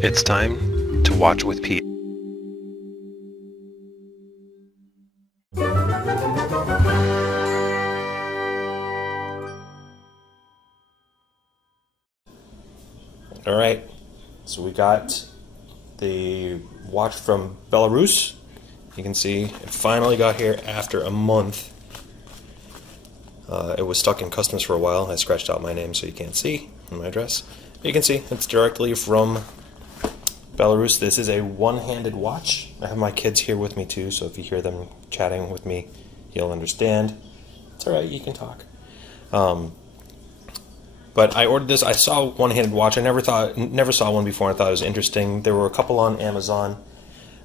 It's time to watch with Pete. All right, so we got the watch from Belarus. You can see it finally got here after a month. It was stuck in customs for a while. I scratched out my name so you can't see, and my address. You can see it's directly from Belarus. This is a one-handed watch. I have my kids here with me too, so if you hear them chatting with me, you'll understand. It's all right, you can talk. But I ordered this. I saw one-handed watch. I never saw one before. I thought it was interesting. There were a couple on Amazon,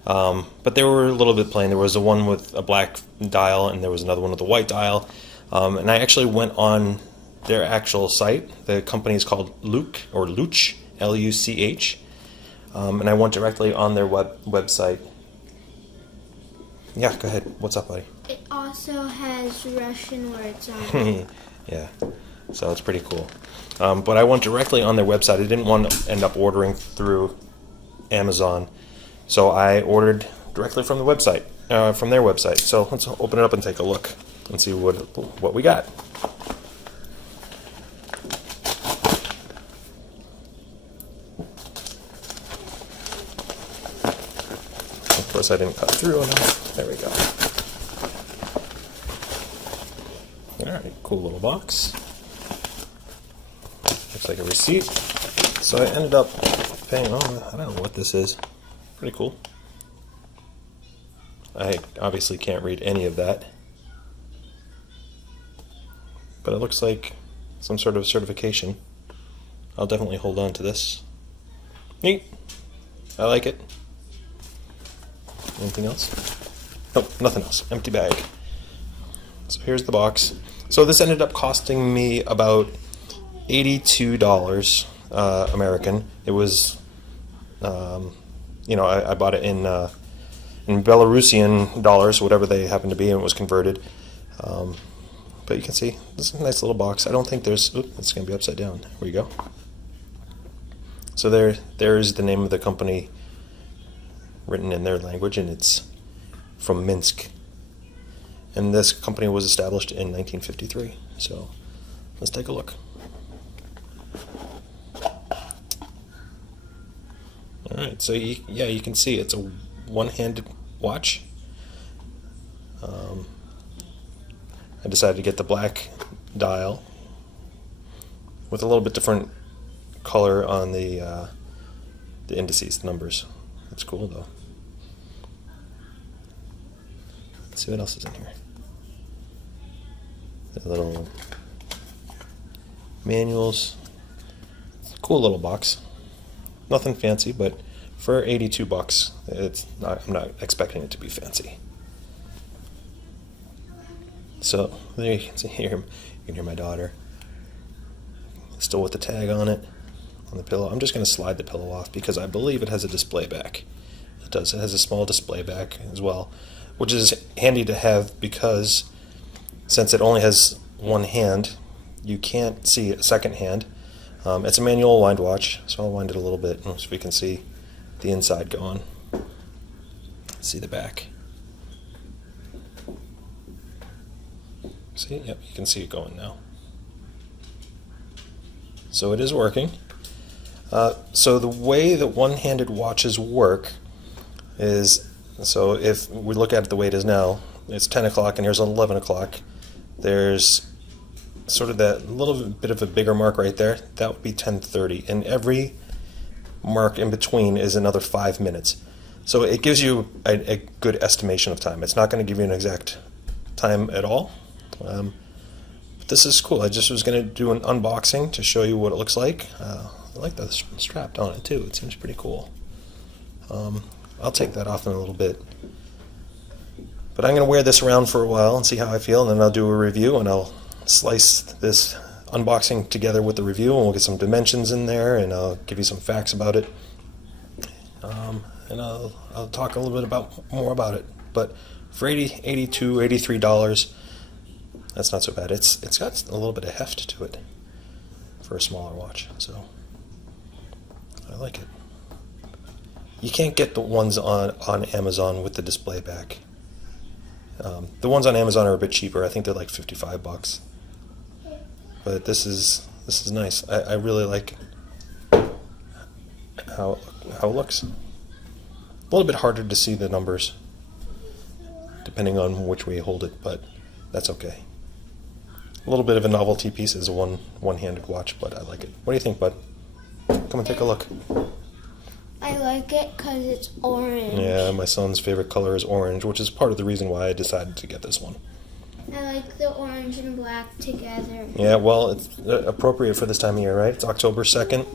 but they were a little bit plain. There was the one with a black dial, and there was another one with a white dial. And I actually went on their actual site. The company is called Luch, L-U-C-H, and I went directly on their website. Yeah, go ahead. What's up, buddy? It also has Russian words on it. Yeah, so it's pretty cool. But I went directly on their website. I didn't want to end up ordering through Amazon, so I ordered directly from the website, from their website. So let's open it up and take a look and see what we got. Of course, I didn't cut through enough. There we go. All right, cool little box. Looks like a receipt. So I ended up paying, I don't know what this is. Pretty cool. I obviously can't read any of that. But it looks like some sort of certification. I'll definitely hold on to this. Neat. I like it. Anything else? Nope, nothing else. Empty bag. So here's the box. So this ended up costing me about $82 American. It was, I bought it in Belarusian dollars, whatever they happen to be, and it was converted. But you can see, this is a nice little box. I don't think there's, it's going to be upside down. There we go. So there's the name of the company written in their language, and it's from Minsk. And this company was established in 1953. So let's take a look. All right, so you can see it's a one-handed watch. I decided to get the black dial with a little bit different color on the indices, the numbers. That's cool though. Let's see what else is in here. The little manuals. Cool little box. Nothing fancy, but for $82, I'm not expecting it to be fancy. So there you can see here, you can hear my daughter. Still with the tag on it, on the pillow. I'm just going to slide the pillow off because I believe it has a display back. It does. It has a small display back as well, which is handy to have because since it only has one hand, you can't see a second hand. It's a manual wind watch, so I'll wind it a little bit so we can see the inside going. See the back. See? Yep, you can see it going now. So it is working. So the way that one-handed watches work is, so if we look at it the way it is now, it's 10 o'clock and here's 11 o'clock. There's sort of that little bit of a bigger mark right there. That would be 10:30, and every mark in between is another 5 minutes. So it gives you a good estimation of time. It's not going to give you an exact time at all. But this is cool. I just was going to do an unboxing to show you what it looks like. I like the strap on it too. It seems pretty cool. I'll take that off in a little bit. But I'm going to wear this around for a while and see how I feel, and then I'll do a review, and I'll slice this unboxing together with the review, and we'll get some dimensions in there, and I'll give you some facts about it. And I'll talk a little bit more about it. But for $82, $83, that's not so bad. It's got a little bit of heft to it for a smaller watch, so I like it. You can't get the ones on Amazon with the display back. The ones on Amazon are a bit cheaper. I think they're like $55. But this is nice. I really like how it looks. A little bit harder to see the numbers depending on which way you hold it, but that's okay. A little bit of a novelty piece is a one-handed watch, but I like it. What do you think, bud? Come and take a look. I like it because it's orange. Yeah, my son's favorite color is orange, which is part of the reason why I decided to get this one. I like the orange and black together. Yeah, well, it's appropriate for this time of year, right? It's October 2nd.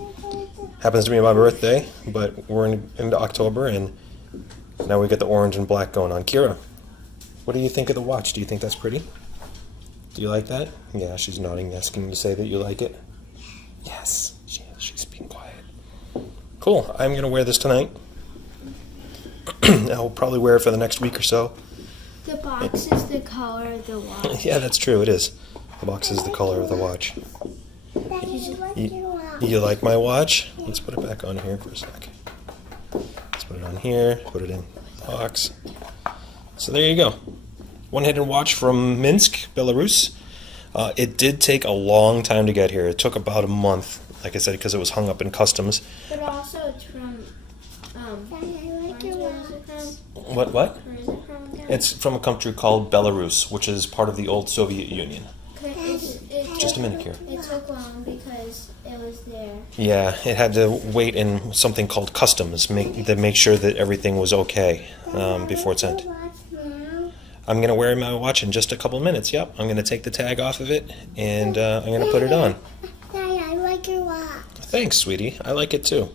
Happens to be my birthday, but we're into October, and now we get the orange and black going on. Kira, what do you think of the watch? Do you think that's pretty? Do you like that? Yeah, she's nodding, asking to say that you like it. Yes, she's being quiet. Cool, I'm going to wear this tonight. I'll probably wear it for the next week or so. The box is the color of the watch. Yeah, that's true, it is. The box is the color of the watch. You like my watch? Let's put it back on here for a sec. Let's put it on here, put it in the box. So there you go. One-handed watch from Minsk, Belarus. It did take a long time to get here. It took about a month, like I said, because it was hung up in customs. But also it's from, where is it from? What? Where is it from again? It's from a country called Belarus, which is part of the old Soviet Union. Just a minute here. It took long because it was there. Yeah, it had to wait in something called customs to make sure that everything was okay before it's sent. I'm going to wear my watch in just a couple minutes. Yep, I'm going to take the tag off of it, and I'm going to put it on. Daddy, I like your watch. Thanks, sweetie. I like it too.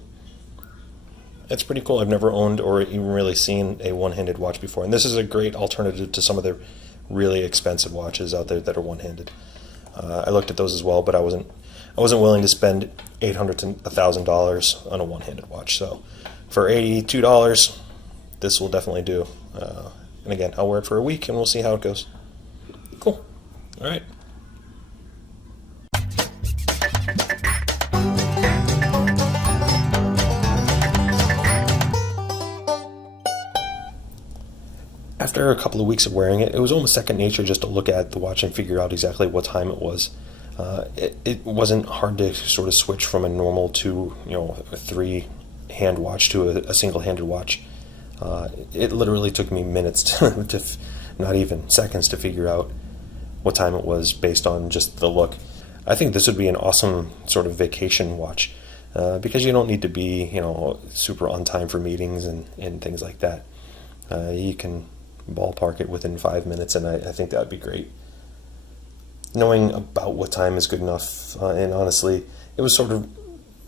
It's pretty cool. I've never owned or even really seen a one-handed watch before, and this is a great alternative to some of the really expensive watches out there that are one-handed. I looked at those as well, but I wasn't willing to spend $800 to $1,000 on a one-handed watch. So for $82, this will definitely do. And again, I'll wear it for a week, and we'll see how it goes. Cool. All right. After a couple of weeks of wearing it, it was almost second nature just to look at the watch and figure out exactly what time it was. It wasn't hard to sort of switch from a normal to a three-hand watch to a single-handed watch. It literally took me minutes to not even seconds to figure out what time it was based on just the look. I think this would be an awesome sort of vacation watch because you don't need to be super on time for meetings and things like that. You can ballpark it within 5 minutes, and I think that would be great. Knowing about what time is good enough, and honestly, it was sort of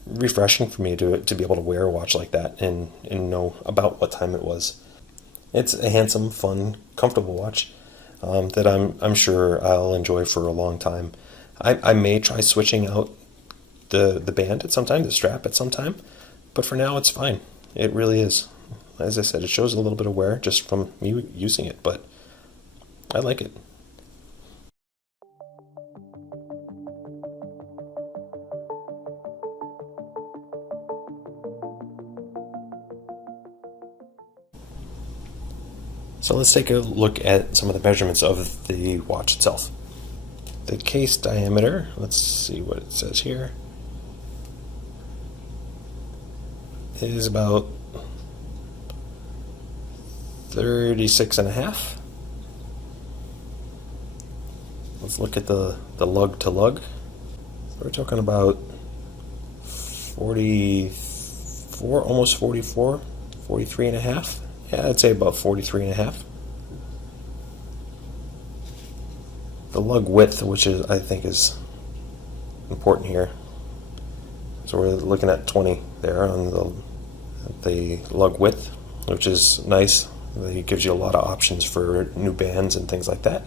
refreshing for me to be able to wear a watch like that and know about what time it was. It's a handsome, fun, comfortable watch that I'm sure I'll enjoy for a long time. I may try switching out the band at some time, the strap at some time, but for now it's fine. It really is. As I said, it shows a little bit of wear just from me using it, but I like it. So let's take a look at some of the measurements of the watch itself. The case diameter, let's see what it says here, is about 36.5. Let's look at the lug to lug. We're talking about 44, almost 44, 43.5. Yeah, I'd say about 43.5. The lug width, which I think is important here. So we're looking at 20 there on the lug width, which is nice. It gives you a lot of options for new bands and things like that.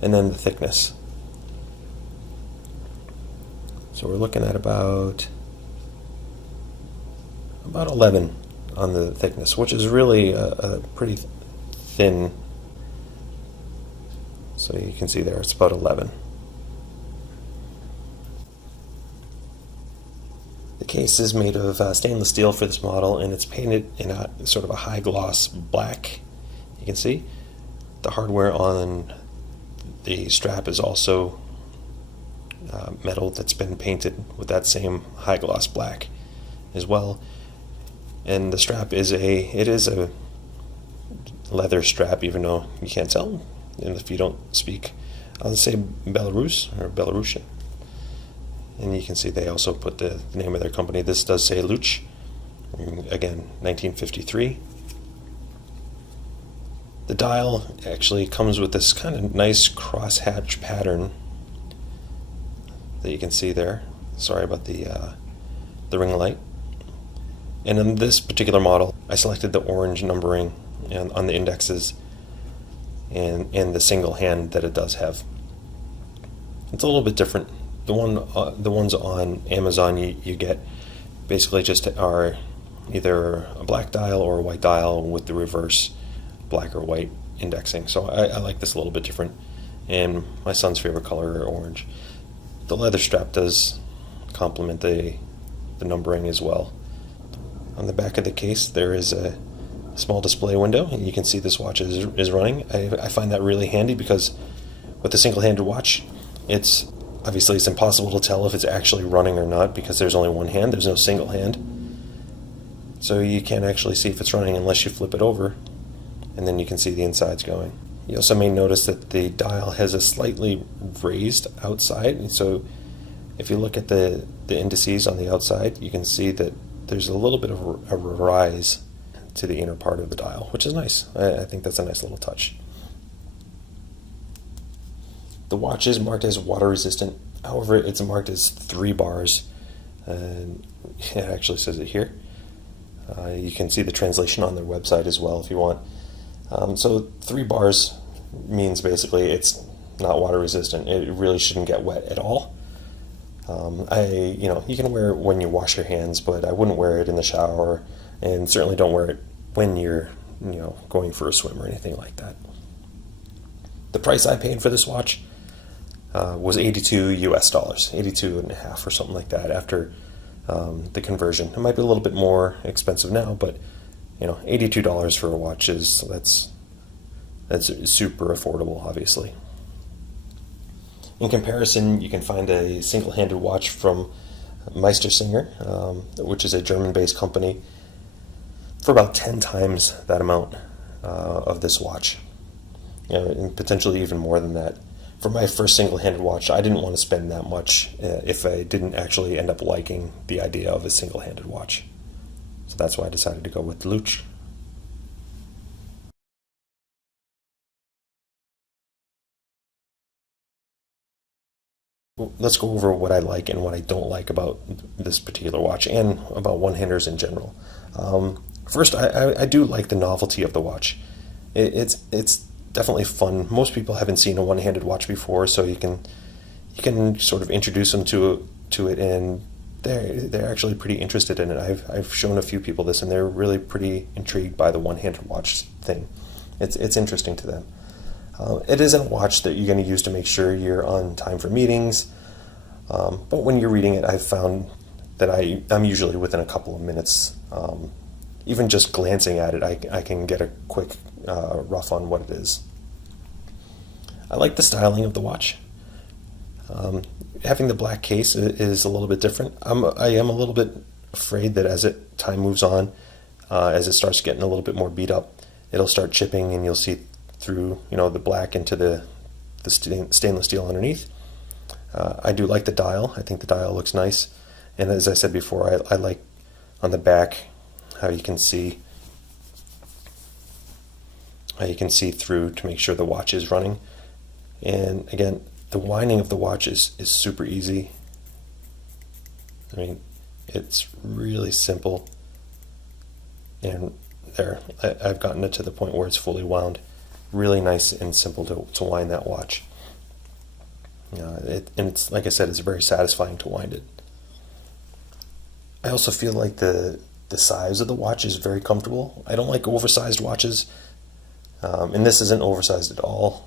And then the thickness. So we're looking at about 11 on the thickness, which is really a pretty thin. So you can see there, it's about 11. The case is made of stainless steel for this model, and it's painted in a sort of a high gloss black. You can see the hardware on the strap is also metal that's been painted with that same high gloss black as well. And the strap is a leather strap, even though you can't tell if you don't speak. I'll say Belarus or Belarusian. And you can see they also put the name of their company. This does say Luch, again, 1953. The dial actually comes with this kind of nice crosshatch pattern that you can see there. Sorry about the ring light. And in this particular model, I selected the orange numbering on the indexes and the single hand that it does have. It's a little bit different. The ones on Amazon you get basically just are either a black dial or a white dial with the reverse black or white indexing. So I like this a little bit different, and my son's favorite color are orange. The leather strap does complement the numbering as well. On the back of the case there is a small display window, and you can see this watch is running. I find that really handy because with a single-handed watch, it's impossible to tell if it's actually running or not because there's only one hand, there's no single hand. So you can't actually see if it's running unless you flip it over, and then you can see the insides going. You also may notice that the dial has a slightly raised outside, and so if you look at the indices on the outside, you can see that there's a little bit of a rise to the inner part of the dial, which is nice. I think that's a nice little touch. The watch is marked as water resistant. However, it's marked as 3 bars, and it actually says it here. You can see the translation on their website as well if you want. So 3 bars means basically it's not water resistant. It really shouldn't get wet at all. You can wear it when you wash your hands, but I wouldn't wear it in the shower, and certainly don't wear it when you're going for a swim or anything like that. The price I paid for this watch was $82 US, 82 and a half or something like that after the conversion. It might be a little bit more expensive now, but $82 for a watch that's super affordable, obviously. In comparison, you can find a single-handed watch from Meistersinger, which is a German-based company, for about 10 times that amount of this watch, and potentially even more than that. For my first single-handed watch, I didn't want to spend that much if I didn't actually end up liking the idea of a single-handed watch. So that's why I decided to go with the Luch. Let's go over what I like and what I don't like about this particular watch and about one-handers in general. First, I do like the novelty of the watch. It's definitely fun. Most people haven't seen a one-handed watch before, so you can sort of introduce them to it, and they're actually pretty interested in it. I've shown a few people this, and they're really pretty intrigued by the one-handed watch thing. It's interesting to them. It isn't a watch that you're going to use to make sure you're on time for meetings, but when you're reading it, I've found that I'm usually within a couple of minutes. Even just glancing at it, I can get a quick rough on what it is. I like the styling of the watch. Having the black case is a little bit different. I am a little bit afraid that as time moves on, as it starts getting a little bit more beat up, it'll start chipping, and you'll see through the black into the stainless steel underneath. I do like the dial. I think the dial looks nice, and as I said before, I like on the back how you can see through to make sure the watch is running. And again, the winding of the watch is super easy. I mean, it's really simple, and there I've gotten it to the point where it's fully wound. Really nice and simple to wind that watch. And it's, like I said, it's very satisfying to wind it. I also feel like the size of the watch is very comfortable. I don't like oversized watches, and this isn't oversized at all.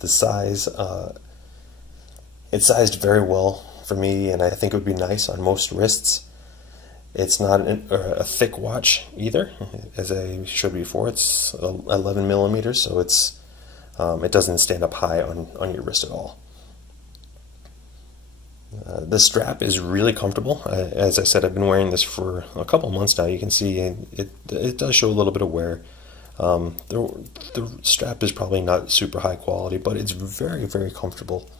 The size, it's sized very well for me, and I think it would be nice on most wrists. It's not a thick watch either, as I showed before. It's 11 millimeters, so it doesn't stand up high on your wrist at all. The strap is really comfortable. As I said, I've been wearing this for a couple months now. You can see it does show a little bit of wear. The strap is probably not super high quality, but it's very, very comfortable.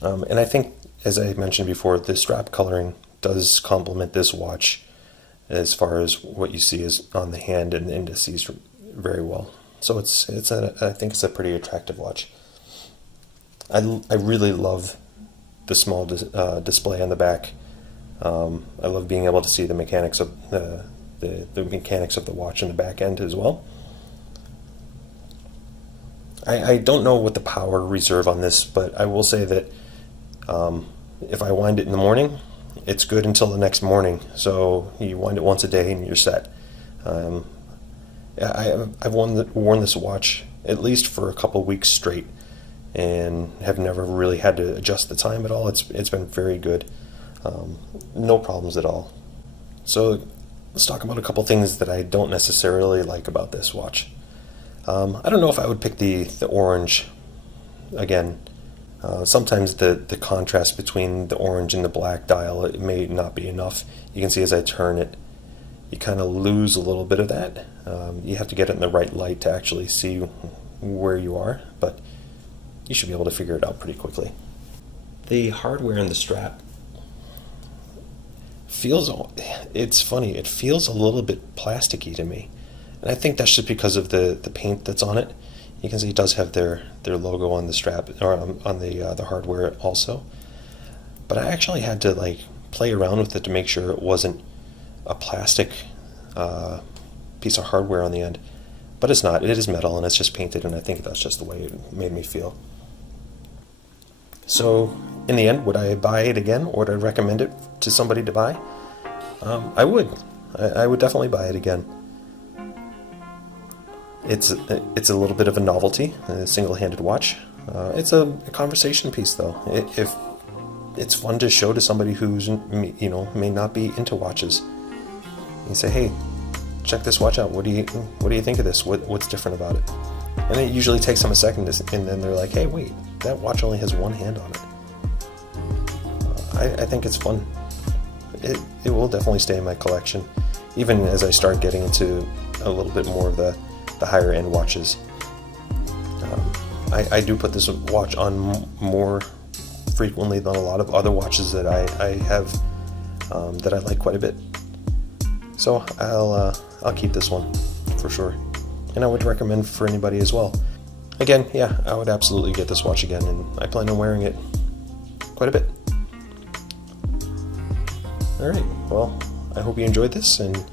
And I think, as I mentioned before, the strap coloring does complement this watch as far as what you see is on the hand and indices very well. So I think it's a pretty attractive watch. I really love the small display on the back. I love being able to see the mechanics of the mechanics of the watch in the back end as well. I don't know what the power reserve on this, but I will say that if I wind it in the morning, it's good until the next morning. So you wind it once a day and you're set. I've worn this watch at least for a couple weeks straight, and have never really had to adjust the time at all. It's been very good. No problems at all. So let's talk about a couple things that I don't necessarily like about this watch. I don't know if I would pick the orange again. Sometimes the contrast between the orange and the black dial, it may not be enough. You can see as I turn it, you kind of lose a little bit of that. You have to get it in the right light to actually see where you are, but you should be able to figure it out pretty quickly. The hardware in the strap it's funny, it feels a little bit plasticky to me. And I think that's just because of the paint that's on it. You can see it does have their logo on the strap, or on the hardware also. But I actually had to play around with it to make sure it wasn't a plastic piece of hardware on the end. But it's not. It is metal and it's just painted, and I think that's just the way it made me feel. So in the end, would I buy it again, or would I recommend it to somebody to buy? I would. I would definitely buy it again. It's a little bit of a novelty, a single-handed watch. It's a conversation piece, though. If it's fun to show to somebody who's may not be into watches. You say, hey, check this watch out. What do you think of this? What's different about it? And it usually takes them a second, and then they're like, hey, wait, that watch only has one hand on it. I think it's fun. It will definitely stay in my collection, even as I start getting into a little bit more of the higher end watches. I do put this watch on more frequently than a lot of other watches that I have that I like quite a bit. So I'll keep this one for sure, and I would recommend for anybody as well. Again, yeah, I would absolutely get this watch again, and I plan on wearing it quite a bit. Alright, well, I hope you enjoyed this, and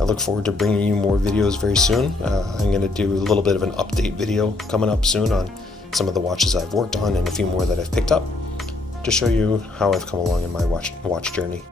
I look forward to bringing you more videos very soon. I'm going to do a little bit of an update video coming up soon on some of the watches I've worked on and a few more that I've picked up to show you how I've come along in my watch journey.